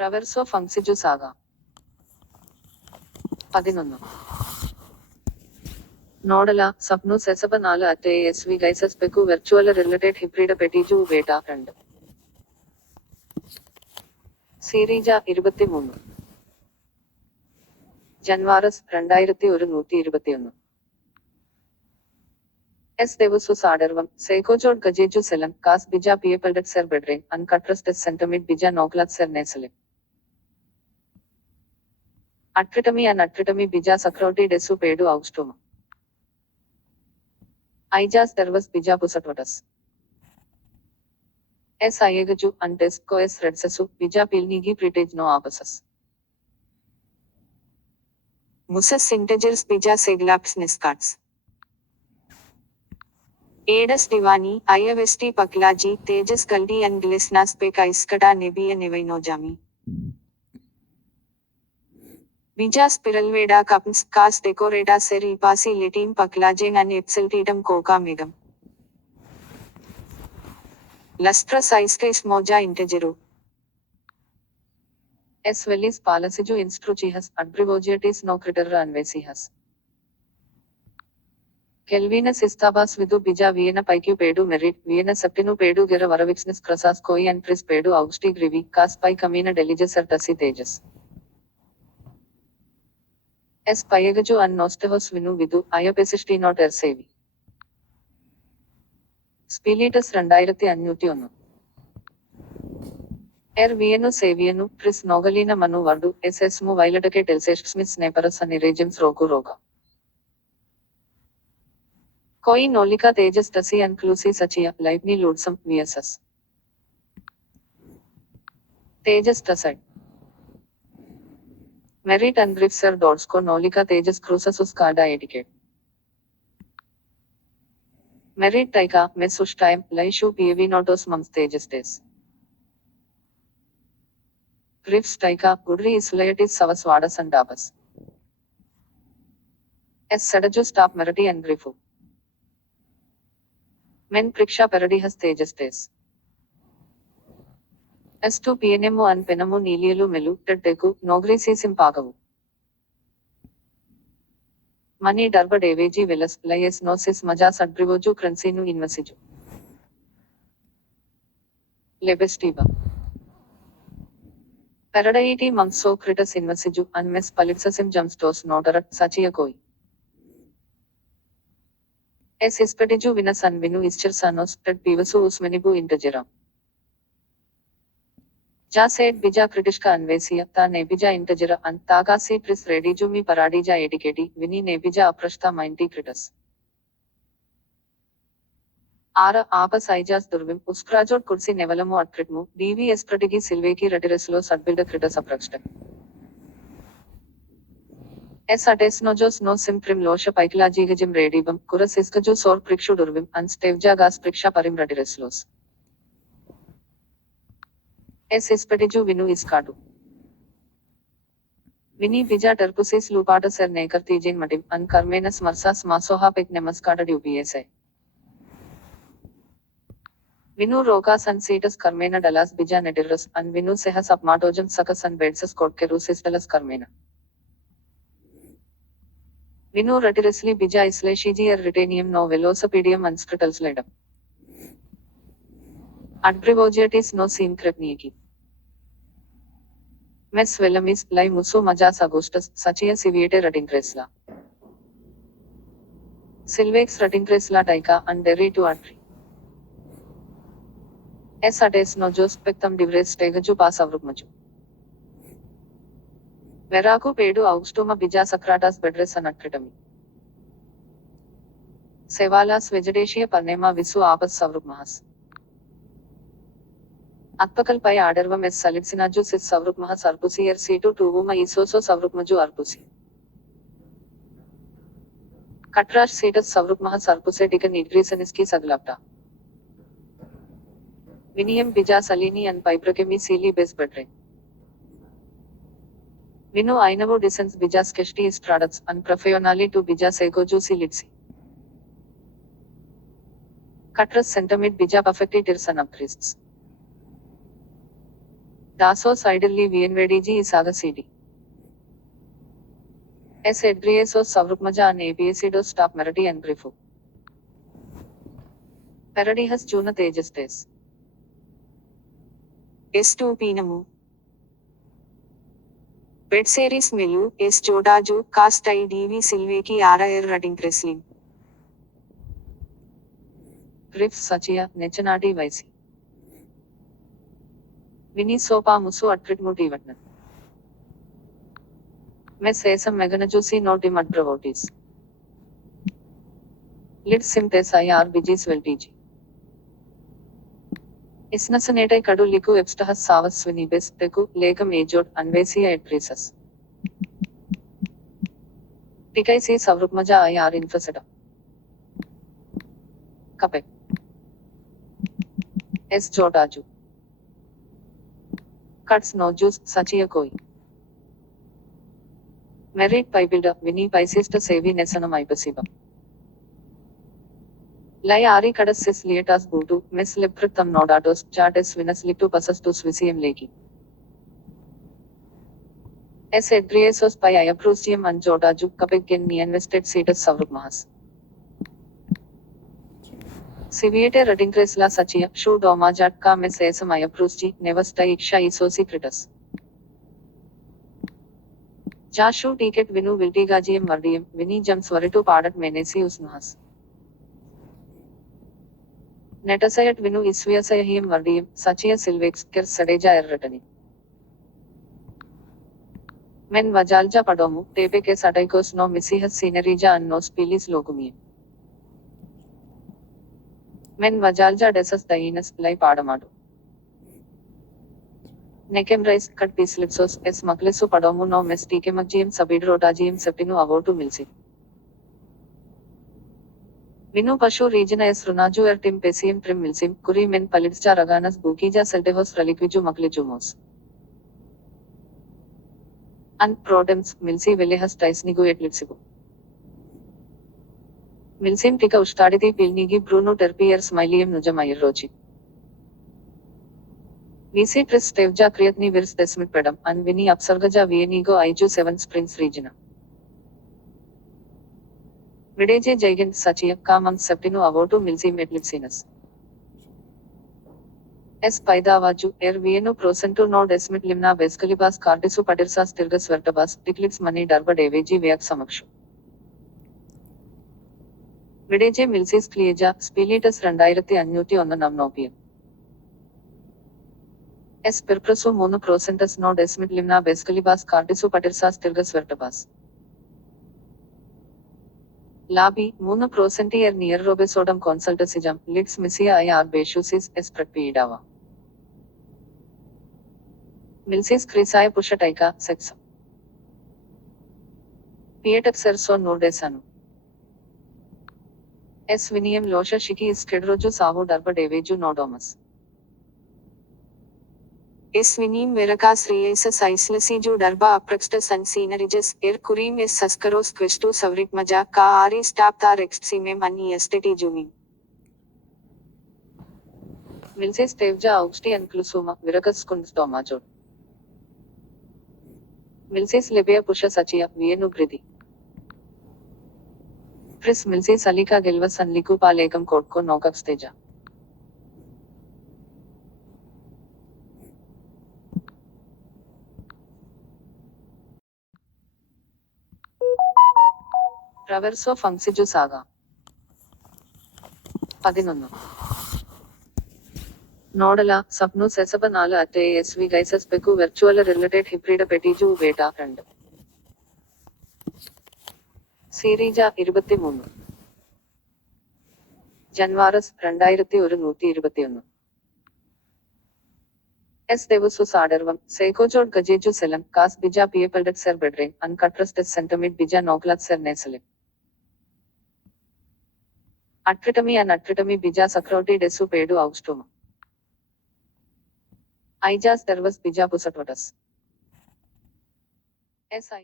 ട്രവെർസോ ഫങ്സിജു സാഗ 11 നോഡല സപ്നു സെസബ 4 അറ്റ് എസ് വി ഗൈസസ് പെക്കു വെർച്വൽ റിലേറ്റഡ് ഹിബ്രിഡ് പെട്ടിജു വേട്ട 2 സീരീജ 23 ജൻവാറസ് 2121 എസ് ദേവുസുസ് ആഡർവം സൈക്കോജോഡ് ഗജേജു സെലം കാസ് ബിജ പിയപ്പൽഡറ്റ് സെർ ബെഡ്രെൻ അൺകട്രസ്റ്റസ് സെന്റമിഡ് ബിജ നോക്ലാത് സെർ നേസലെ അട്രിട്ടമി ആൻഡ് അട്രിട്ടമി ബിജ സക്രോട്ടി ഡെസു പേഡു ഔസ്റ്റോമ ഐജാസ് ദർവസ് ബിജ പുസട്ടോട്ടസ് എസ് അയേഗജു അൻഡെസ് കോഎസ് റെഡ്സസു ബിജ പിൽനിഗി പ്രിറ്റേജ് നോ ആപസസ് മുസസ് സിന്റജർസ് ബിജ സെഗ്ലാപ്സ് നിസ്കാട്സ് ഏഡസ് ഡിവാനി അയവെസ്റ്റി പക്ലാജി തേജസ് കൽഡി ആൻഡ് ഗ്ലിസ്നാസ് പെ കൈസ്കട നെബിയ നെവൈനോജാമി ബിജ സ്പിറൽവേഡ കപ്സ് കാസ് ഡെക്കോറേഡ സെർ ഇപാസി ലെറ്റീം പക്ലാജെൻ ആൻഡ് എപ്സൽറ്റീഡം കോകാമികം ലസ്ട്രസ് ഐസ്കേസ് മോജ ഇന്റജെറു S വെല്ലിസ് പാലസിജു ഇൻസ്ട്രുചിഹസ് അഡ്ബ്രിവോജിയറ്റീസ് no ക്രിട്ടർ അൻവേസിഹസ് കെൽവീനസ് ഇസ്താബാസ് Vidhu Bija വിയന പൈക്യു പേഡു merit വിയന സെപ്റ്റിനു പേഡു ഗിറ വറവിക്സ്നിസ് ക്രസാസ് Koi and പ്രിസ് പേഡു ഔഗ്സ്റ്റി ഗ്രിവി കാസ് പൈ കമീന ഡെലിജസ് എർട്ടസി തേജസ് എസ് പയഗജു അൻ നോസ്റ്റഹോസ് വിനു വിദു അയപെസിഷ്ടിനോട്ട് എർസേവി സ്പിലീറ്റസ് 2501 എർ വിയനു സേവിയനു പ്രിസ് നോഗലീന മനു വർഡു എസ് എസ് മു വൈലഡക്കെ ടെൽസേഷ് സ്മിസ് നേപ്പറസ് അനിറേജൻസ് റോക്കു റോഗ कोई नोलिका तेजस टसी अनक्लूसी सचिया लाइवनी लूडसम वीएसएस तेजस टसड मेरिट अनग्रिफ्सर डॉट्स को नोलिका तेजस क्रूससुस कार्डा एडिकेट मेरिट टाइका मेसुश टाइम लाइशु पीवी नोटोस मम्स तेजस डेस ग्रिफ्स टाइका गुडरी इसुलयटिस सवस वाडस अंडाबस एस सडजु स्टाप मेरटी अनग्रिफु Men Priksha Paradihas Tejas Days. S2 PNMO and Penamu Nilielu Melu, Teku, Nogrisi Simpagavu. Mani Darba Deveji Velas, Layes Nosis Majas Adrivoju Kransinu Invasiju. Lebestiva. Paradaiti Mangso Critus Invasiju, and Miss Palitsasim Jumstos Notarat, Sachia Koi. Es ispetiju vinas an vinu ischer sanos, ted pivasu usmenibu integera. Ja said bija kritishka anvesia, ta nebija integera an tagasi pris rediju mi paradija ediketi, vini nebija aprashta minti kritas. Ara apas ijas durvim, uskrajot kursi nevalamo atkritmu, DVS pratigi silveki retireslo sadbilda kritas aprakshta. Es atesnojos no simprim losha paikilajigajim redibam, kuras iskaju sor prikshu durvim, and stevja gas priksha parim radireslos. Es ispetiju vinu iskadu. Vini bija terpusis lupata ser nekartijin matim, and karmenas marsas masoha pek nemaskada dubsa. Vinu rokas and cetus karmena dalas bija netirus, and vinu sehas apmatojam sakas and bedsas kotkerus dalas karmena. Vinu retiresli bija islashiji ritanium no velocipedium unscritals ledam. Adbrivogiatis no sim crepnieki. Mes velamis, lai musu majas augustus, sachia civiate ratincresla. Silvex ratincresla taika, and derri to atri. Es ates nojos pectum divres tegaju pas avrukmaju. Veraku pedu augstoma bija sacratas bedres anatritami. Sevalas vegetatia parnema visu apas savrukmahas. Atpakal pai adarvam es salipsinaju sis savrukmahas arpusi er situ tuvuma isoso savrukmaju arpusi. Katrash sitas savrukmahas arpuse tikan idrisaniski saglapta. Vinium bija salini and piprakemi sili bes bedre. Vinu Ainavo descends bija skeshti is products and professionally to bija segojusi litsi. Cutras centimid bija perfectly tirsan upcreasts. Dasos idly VNVDG isaga CD. S. Edgriesos Savrukmaja and ABSidos Stop Merity and Grifu. Paradihas Juna Tejas. S2 Pinamu. Bed series Milu, S. Jodaju, Cast IDV Silveki RIR Running Wrestling. Griff Sachia, Nechanadi Vaisi. Vini Sopa Musu Atritmuti Vatnan. Mess Esam Meganajusi Notim at Bravotis. Lid Simtes IR Bijis Veltiji. Isnasanete Kadu Liku Epstahas Savas Swinibes, Teku, Lekam Ejod, Anvesia et Prisas. Tikaisi Savrukmaja IR Infoseta. Kapek. S. Jodaju. Cuts no juice, Sachia Koi. Merit Pibilda, Vini Pisista Sevi Nesanam Ipasiba. Lai Ari Kadas Sis Lietas Butu, Miss Lipritam Nodatos, Chartes Vinas Litu Pasastus Visium Leki. S. Edriesos Pi Iaprustium and Jodaju, Kapek Ni invested Cetus Savrukmahas. Civiate Radingresla Sachia, Shu Domajat Ka Miss Esam Iaprusti, Nevasta Iksha Isosi Critus. Jashu Ticket Vinu Viltigajium Mardium, Vini Jams Varitu Padat Menesi Usnahas. Netasayat Vinu Isviasayahim Mardium, Sachia Silvex, Kir Sadeja Erratani. Men Vajalja Padomu, Tepeke Sataikos no Misihas Scenerija and no Spilis Locumia. Men Vajalja Desas Dainas, Lai Padamadu. Nekem Rice, Cut Pislipsos, S. Maklesu Padomu no Mes Tikemagium Sabidrotagium Septinu Avotu Milsi. Vinu Pashu Region S. Runaju Ertim Pesium Prim Milsim, Kuri Men Palidsja Raganas Bukija Seltehos Reliquiju Maklijumos. And Protems, Milsi Velehas Taisnigu et Lipsibu. Milsim Tika Ustaditi Pilnigi Bruno Terpier Smilium Nujamayrochi. VC Tris Stevja Kriatni Virs Desmit Pedam, and Vini Upsargaja Vienigo Iju 7 Springs Regina. Videje Jigant Sachia, Kamam Septinu Avotu Milsim et Lipsinus. S. Paidavaju, Er Vienu Procentu no Desmit Limna Vescalibas Cardisu Patirsas Tirgas Vertabas, Ticlits Money Darba Deveji Veak Samakshu. Videje Milsis Cleja, Spilitus Randairati Annuti on the Namnopium. S. Pirprasu Mono Procentus no Desmit Limna Vescalibas Cardisu Patirsas Tirgas Vertabas. Labi, Mono Procentier near Robesodum Consultasijam, Lids Missia IR Beshusis, S. Pratpiidava. Milsis Crisai Pushataika, Sex. Pietaxerso no Desanu. S. Vinium Losha Shiki is Kedroju Savu Darba Deveju Nodomus. S. Vinim Veracas Riesa Saislesiju Darba Apraxta San Sceneriges, Er Kurim S. Saskaros Questu Savrikmaja, Ka Ari Stapta Reximem Ani Esteti Jumi. Milsis Tevja Augsti and Klusuma, Viracas Kunstomajot. Milsis Libya Pusha Sachia, Vienu Gridi. Pris Milsis Alika Gilvas and Liku Palekam Kotko Nokaxteja. Traverso Funksiju Saga. 11. Nodala, Sapnu Sesabanala Ate SV Gaisas Peku Virtual Related Hybrida Petiju Beta and Sirija 23. Janvaras 2121. S. Devusu Sadarvam, Seikojod Gajeju Selam, Kas Bija Piepeldet Ser Bedring, Uncutrusted Centimid Bija Noklat Ser Neselim. Attritami and Attritami Bija Sakroti Desu Pedu Augstuma. Ijas Dervas Bija Pusatvatas. S. I.